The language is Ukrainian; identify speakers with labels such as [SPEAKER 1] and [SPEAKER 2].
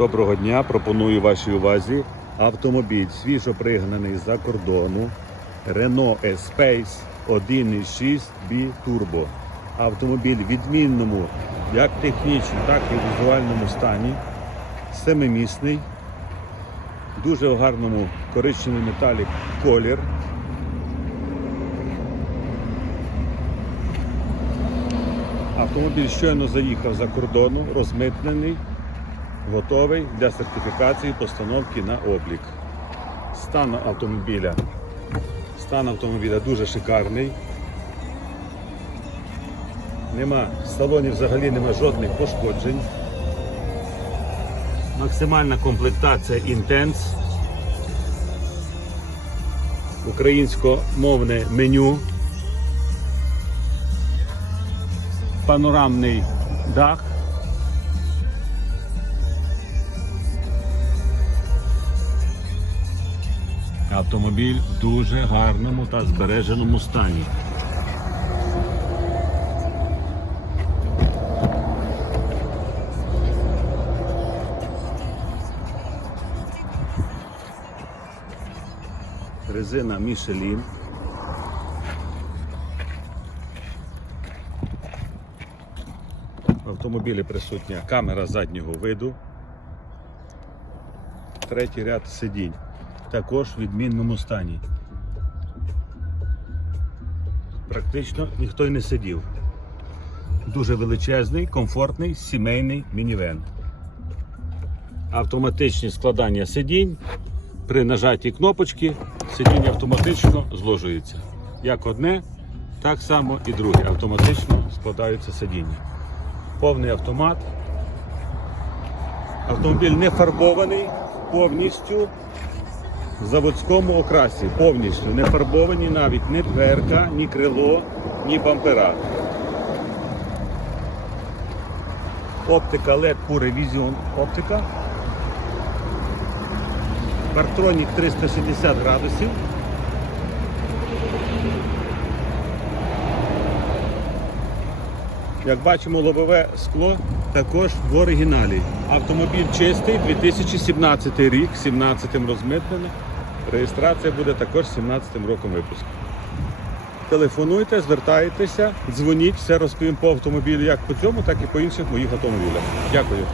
[SPEAKER 1] Доброго дня. Пропоную вашій увазі автомобіль свіжо пригнаний з-за кордону Renault Espace 1.6 B Turbo. Автомобіль в відмінному як технічно, так і візуальному стані. Семимісний, дуже в гарному коричневий металік колір. Автомобіль щойно заїхав за кордону, розмитнений, готовий для сертифікації постановки на облік. Стан автомобіля. Стан автомобіля дуже шикарний. Нема, в салоні взагалі нема жодних пошкоджень. Максимальна комплектація Intense. Українськомовне меню. Панорамний дах. Автомобіль в дуже гарному та збереженому стані. Резина. В автомобілі присутня камера заднього виду. Третій ряд сидінь. Також в відмінному стані. Практично ніхто й не сидів. Дуже величезний, комфортний сімейний мінівен. Автоматичні складання сидінь. При нажатті кнопочки сидіння автоматично зложується. Як одне, так само і друге. Автоматично складаються сидіння. Повний автомат. Автомобіль не фарбований повністю в заводському окрасі. Повністю не фарбовані навіть ні дверка, ні крило, ні бампера. Оптика LED Pure Vision оптика. Партронік 360 градусів. Як бачимо, лобове скло також в оригіналі. Автомобіль чистий, 2017 рік, 17-м розмитнено. Реєстрація буде також 17-м роком випуску. Телефонуйте, звертайтеся, дзвоніть, все розповім по автомобілю як по цьому, так і по інших моїх автомобілях. Дякую.